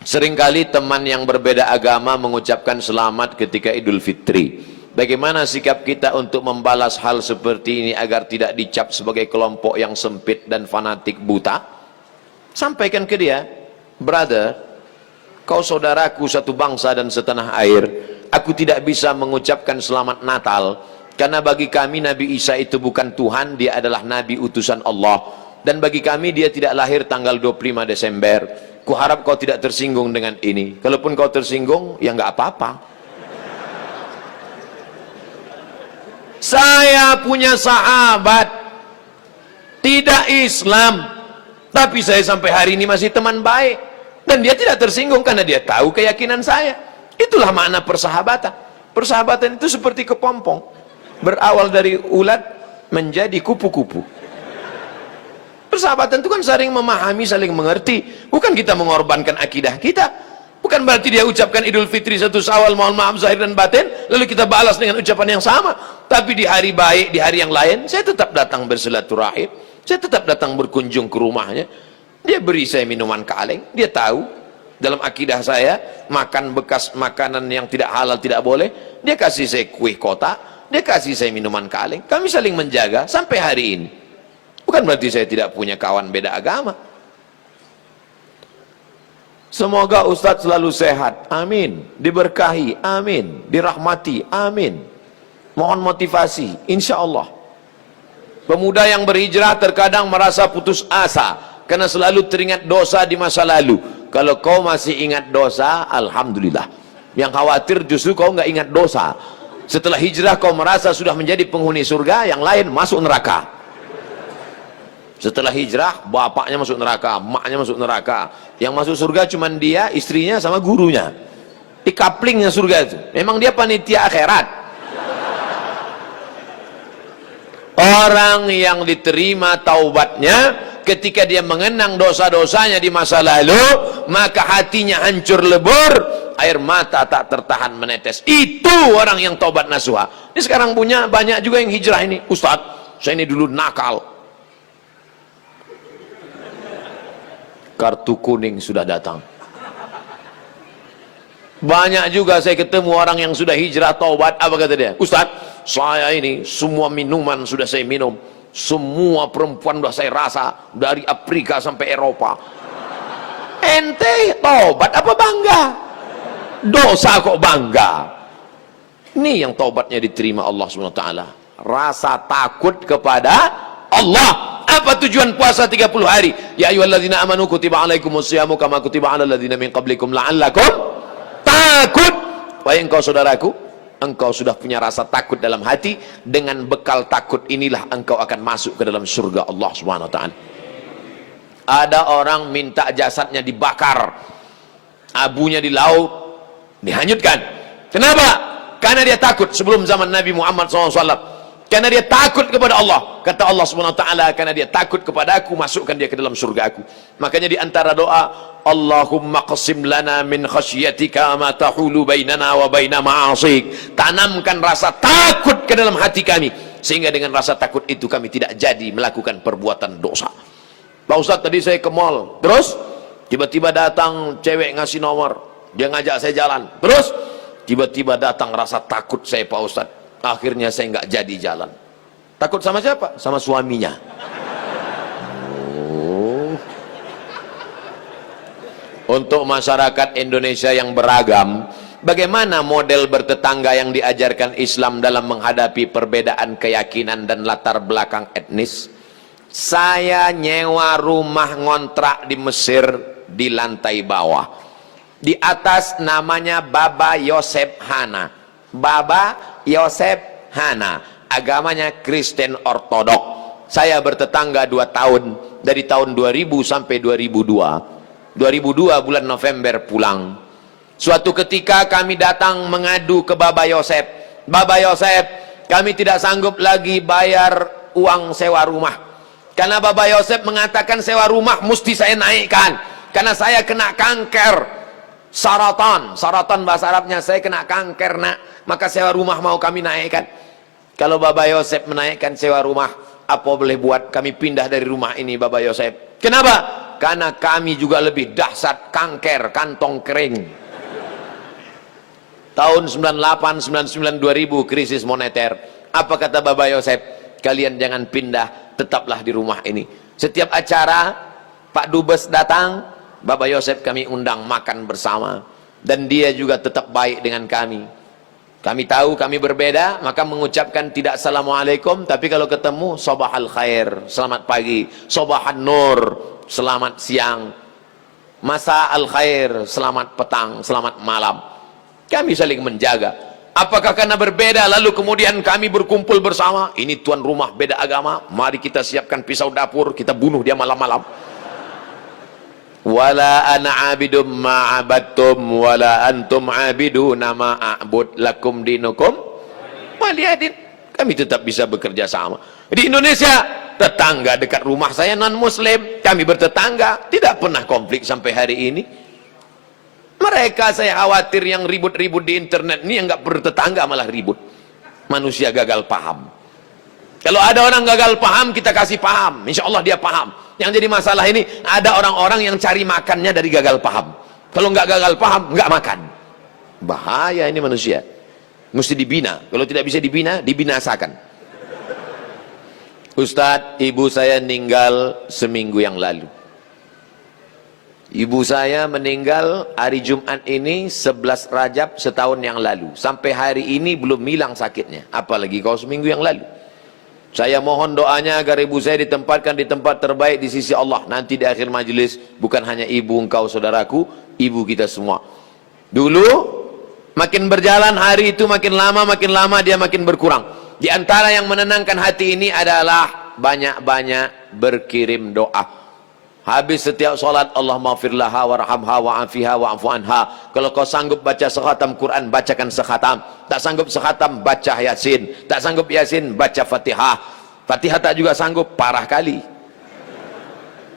Seringkali teman yang berbeda agama mengucapkan selamat ketika Idul Fitri. Bagaimana sikap kita untuk membalas hal seperti ini agar tidak dicap sebagai kelompok yang sempit dan fanatik buta? Sampaikan ke dia, brother, kau saudaraku satu bangsa dan setanah air. Aku tidak bisa mengucapkan selamat Natal karena bagi kami Nabi Isa itu bukan Tuhan, dia adalah Nabi utusan Allah. Dan bagi kami dia tidak lahir tanggal 25 Desember. Kuharap kau tidak tersinggung dengan ini. Kalaupun kau tersinggung, ya nggak apa-apa. Saya punya sahabat tidak Islam, tapi saya sampai hari ini masih teman baik. Dan dia tidak tersinggung karena dia tahu keyakinan saya. Itulah makna persahabatan. Persahabatan itu seperti kepompong, berawal dari ulat menjadi kupu-kupu. Persahabatan itu kan saling memahami, saling mengerti. Bukan kita mengorbankan akidah kita. Bukan berarti dia ucapkan Idul Fitri 1 Syawal, mohon maaf zahir dan batin, lalu kita balas dengan ucapan yang sama. Tapi di hari baik, di hari yang lain, saya tetap datang bersilaturahim. Saya tetap datang berkunjung ke rumahnya. Dia beri saya minuman kaleng. Dia tahu dalam akidah saya makan bekas makanan yang tidak halal tidak boleh. Dia kasih saya kue kotak, dia kasih saya minuman kaleng. Kami saling menjaga sampai hari ini. Bukan berarti saya tidak punya kawan beda agama. Semoga Ustadz selalu sehat, amin. Diberkahi, amin. Dirahmati, amin. Mohon motivasi, insya Allah. Pemuda yang berhijrah terkadang merasa putus asa karena selalu teringat dosa di masa lalu. Kalau kau masih ingat dosa, alhamdulillah. Yang khawatir justru kau nggak ingat dosa. Setelah hijrah kau merasa sudah menjadi penghuni surga, yang lain masuk neraka. Setelah hijrah, bapaknya masuk neraka, emaknya masuk neraka. Yang masuk surga cuma dia, istrinya, sama gurunya. Di kaplingnya surga itu. Memang dia panitia akhirat. Orang yang diterima taubatnya ketika dia mengenang dosa-dosanya di masa lalu, maka hatinya hancur lebur, air mata tak tertahan menetes. Itu orang yang taubat nasuha. Ini sekarang punya banyak juga yang hijrah ini. Ustadz, saya ini dulu nakal. Kartu kuning sudah datang. Banyak juga saya ketemu orang yang sudah hijrah taubat. Apa kata dia? Ustadz, saya ini semua minuman sudah saya minum, semua perempuan sudah saya rasa, dari Afrika sampai Eropa. Ente taubat apa bangga? Dosa kok bangga? Ini yang taubatnya diterima Allah SWT. Rasa takut kepada Allah. Apa tujuan puasa 30 hari? Ya ayyuhalladzina amanu kutiba alaikumus syiyamu kama kutiba alal ladzina min qablikum la'allakum takut. Wahai engkau saudaraku, engkau sudah punya rasa takut dalam hati. Dengan bekal takut inilah engkau akan masuk ke dalam surga Allah Subhanahu wa taala. Ada orang minta jasadnya dibakar, abunya di laut dihanyutkan. Kenapa? Karena dia takut. Sebelum zaman Nabi Muhammad SAW, karena dia takut kepada Allah. Kata Allah SWT, karena dia takut kepada aku, masukkan dia ke dalam surga aku. Makanya di antara doa, Allahumma qasim lana min khasyatika ma tahulu bainana wa baina ma'asik. Tanamkan rasa takut ke dalam hati kami, sehingga dengan rasa takut itu kami tidak jadi melakukan perbuatan dosa. Pak Ustadz, tadi saya ke mall, terus tiba-tiba datang cewek ngasih nomor, dia ngajak saya jalan, terus tiba-tiba datang rasa takut saya, Pak Ustadz. Akhirnya saya nggak jadi jalan. Takut sama siapa? Sama suaminya. Oh. Untuk masyarakat Indonesia yang beragam, bagaimana model bertetangga yang diajarkan Islam dalam menghadapi perbedaan keyakinan dan latar belakang etnis? Saya nyewa rumah ngontrak di Mesir di lantai bawah. Di atas namanya Baba Yosef Hana. Baba Yosef Hana, agamanya Kristen Ortodok. Saya bertetangga 2 tahun, dari tahun 2000 sampai 2002. 2002 bulan November pulang. Suatu ketika kami datang mengadu ke Baba Yosef. Baba Yosef, kami tidak sanggup lagi bayar uang sewa rumah. Karena Baba Yosef mengatakan sewa rumah mesti saya naikkan. Karena saya kena kanker. Saratan bahasa Arabnya, saya kena kanker nak, maka sewa rumah mau kami naikkan. Kalau Baba Yosef menaikkan sewa rumah, apa boleh buat? Kami pindah dari rumah ini, Baba Yosef. Kenapa? karena kami juga lebih dahsyat kanker kantong kering. Tahun 98, 99, 2000 krisis moneter. Apa kata Bapak Yosef? Kalian jangan pindah, tetaplah di rumah ini. Setiap acara Pak Dubes datang, Bapak Yosef kami undang makan bersama, dan dia juga tetap baik dengan kami. Kami tahu kami berbeda, maka mengucapkan tidak assalamualaikum, tapi kalau ketemu sabahal khair, selamat pagi, sabahan nur, selamat siang, masa al khair, selamat petang, selamat malam. Kami saling menjaga. Apakah karena berbeda lalu kemudian kami berkumpul bersama? Ini tuan rumah beda agama, mari kita siapkan pisau dapur, kita bunuh dia malam-malam. Wala ana abidum ma'abadtum wala antum abiduna ma'abud lakum dinukum waliyadin. Kami tetap bisa bekerja sama. Di Indonesia, tetangga dekat rumah saya non muslim, kami bertetangga, tidak pernah konflik sampai hari ini. Mereka saya khawatir yang ribut-ribut di internet ini yang nggak bertetangga malah ribut. Manusia gagal paham. Kalau ada orang gagal paham, kita kasih paham, insya Allah dia paham. Yang jadi masalah ini, ada orang-orang yang cari makannya dari gagal paham. Kalau nggak gagal paham, nggak makan. Bahaya ini manusia. Mesti dibina. Kalau tidak bisa dibina, dibinasakan. Ustadz, ibu saya meninggal seminggu yang lalu. Ibu saya meninggal hari Jumat ini 11 Rajab setahun yang lalu. Sampai hari ini belum hilang sakitnya. Apalagi kau seminggu yang lalu. Saya mohon doanya agar ibu saya ditempatkan di tempat terbaik di sisi Allah. Nanti di akhir majelis, bukan hanya ibu engkau saudaraku, ibu kita semua. Dulu, makin berjalan hari itu makin lama dia makin berkurang. Di antara yang menenangkan hati ini adalah banyak-banyak berkirim doa. Habis setiap solat, Allah maghfir laha warhamha wa'afiha wa'afu anha. Kalau kau sanggup baca sekhatam Quran, bacakan sekhatam. Tak sanggup sekhatam, baca Yasin. Tak sanggup Yasin, baca Fatihah. Fatihah tak juga sanggup, parah kali.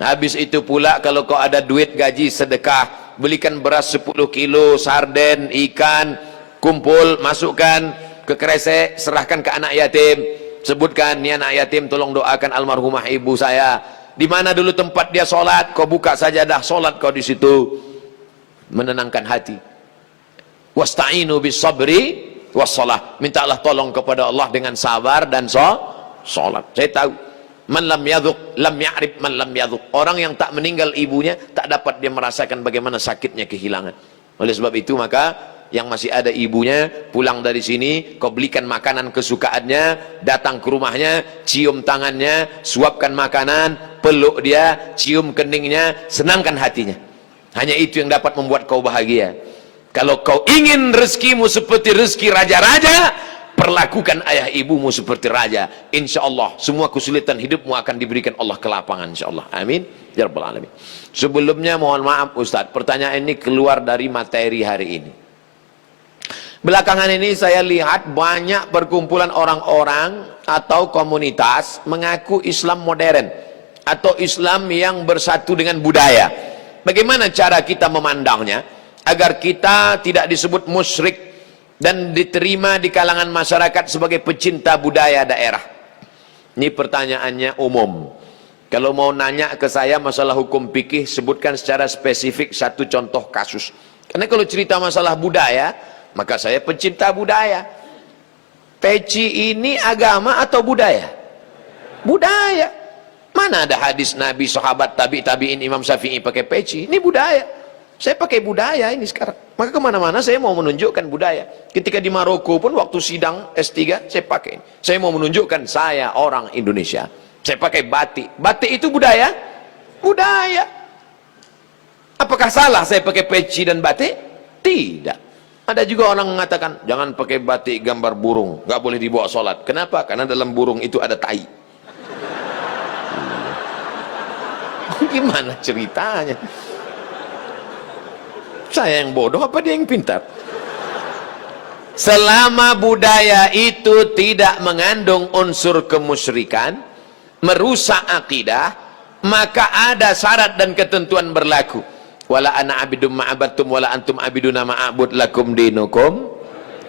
Habis itu pula kalau kau ada duit gaji sedekah, belikan beras 10 kilo, sarden, ikan, kumpul, masukkan ke kresek, serahkan ke anak yatim. Sebutkan, ni anak yatim tolong doakan almarhumah ibu saya. Di mana dulu tempat dia solat, kau buka sajadah solat kau di situ, menenangkan hati. Wasta'inu bis sabri wassalah. Mintalah tolong kepada Allah dengan sabar dan solat. Saya tahu, man lam yadhuq lam ya'rif man lam yadhuq. Orang yang tak meninggal ibunya tak dapat dia merasakan bagaimana sakitnya kehilangan. Oleh sebab itu maka yang masih ada ibunya, pulang dari sini, kau belikan makanan kesukaannya, datang ke rumahnya, cium tangannya, suapkan makanan, peluk dia, cium keningnya, senangkan hatinya. Hanya itu yang dapat membuat kau bahagia. Kalau kau ingin rezekimu seperti rezeki raja-raja, perlakukan ayah ibumu seperti raja. Insya Allah semua kesulitan hidupmu akan diberikan Allah kelapangan, insya Allah. Amin ya rabbal alamin. Sebelumnya mohon maaf Ustadz, pertanyaan ini keluar dari materi hari ini. Belakangan ini saya lihat banyak perkumpulan orang-orang atau komunitas mengaku Islam modern atau Islam yang bersatu dengan budaya. Bagaimana cara kita memandangnya agar kita tidak disebut musyrik dan diterima di kalangan masyarakat sebagai pecinta budaya daerah? Ini pertanyaannya umum. Kalau mau nanya ke saya masalah hukum fikih, sebutkan secara spesifik satu contoh kasus. Karena kalau cerita masalah budaya, maka saya pecinta budaya. Peci ini agama atau budaya? Budaya. Mana ada hadis Nabi, sahabat, tabi'in, Imam Syafi'i pakai peci? Ini budaya. Saya pakai budaya ini sekarang. Maka kemana-mana saya mau menunjukkan budaya. Ketika di Maroko pun waktu sidang S3 saya pakai. Saya mau menunjukkan saya orang Indonesia. Saya pakai batik. Batik itu budaya? Budaya. Apakah salah saya pakai peci dan batik? Tidak. Ada juga orang mengatakan jangan pakai batik gambar burung, nggak boleh dibawa sholat. Kenapa? Karena dalam burung itu ada tai. Gimana ceritanya? Saya yang bodoh apa dia yang pintar? Selama budaya itu tidak mengandung unsur kemusyrikan, merusak akidah, maka ada syarat dan ketentuan berlaku. Wala ana abidum ma'abattum wala antum abiduna ma'abud lakum dinukum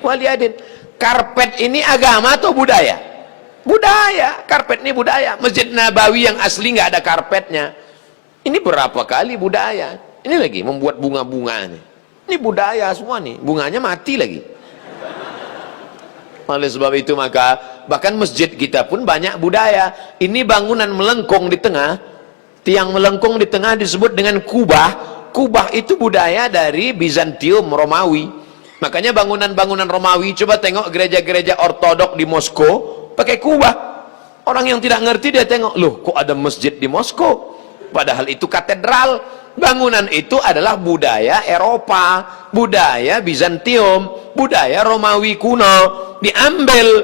waliyadin. Karpet ini agama atau budaya? Budaya. Karpet ini budaya. Masjid Nabawi yang asli nggak ada karpetnya. Ini berapa kali budaya. Ini lagi membuat bunga-bunga nih. Ini budaya semua nih, bunganya mati lagi. Oleh sebab itu maka bahkan masjid kita pun banyak budaya. Ini bangunan melengkung di tengah, tiang melengkung di tengah disebut dengan kubah. Kubah itu budaya dari Bizantium, Romawi. Makanya bangunan-bangunan Romawi, coba tengok gereja-gereja ortodok di Moskow pakai kubah. Orang yang tidak ngerti dia tengok, loh kok ada masjid di Moskow? Padahal itu katedral. Bangunan itu adalah budaya Eropa, budaya Bizantium, budaya Romawi kuno, diambil.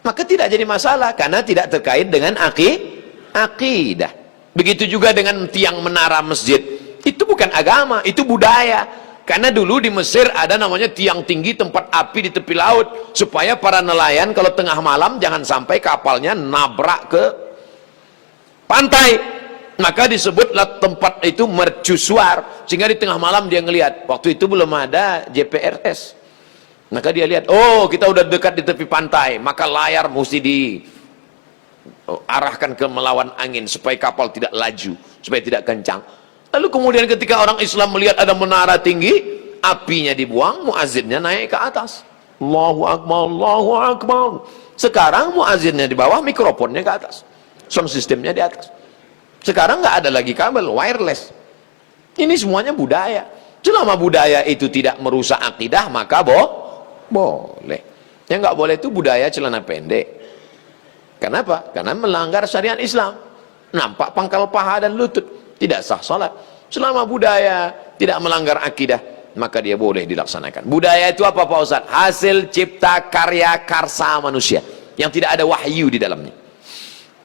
Maka tidak jadi masalah karena tidak terkait dengan akidah. Begitu juga dengan tiang menara masjid. Itu bukan agama, itu budaya. Karena dulu di Mesir ada namanya tiang tinggi tempat api di tepi laut supaya para nelayan kalau tengah malam jangan sampai kapalnya nabrak ke pantai. Maka disebutlah tempat itu mercusuar, sehingga di tengah malam dia ngelihat. Waktu itu belum ada GPRS. Maka dia lihat, oh kita udah dekat di tepi pantai, maka layar mesti diarahkan ke melawan angin supaya kapal tidak laju, supaya tidak kencang. Lalu kemudian ketika orang Islam melihat ada menara tinggi, apinya dibuang, muazzinnya naik ke atas. Allahu Akbar, Allahu Akbar. Sekarang muazzinnya di bawah, mikrofonnya ke atas, sound systemnya di atas. Sekarang nggak ada lagi kabel, wireless. Ini semuanya budaya. Selama budaya itu tidak merusak akidah, maka boleh. Yang nggak boleh itu budaya celana pendek. Kenapa? Karena melanggar syariat Islam. Nampak pangkal paha dan lutut, tidak sah salat. Selama budaya tidak melanggar akidah, maka dia boleh dilaksanakan. Budaya itu apa Pak Ustaz? Hasil cipta karya karsa manusia yang tidak ada wahyu di dalamnya.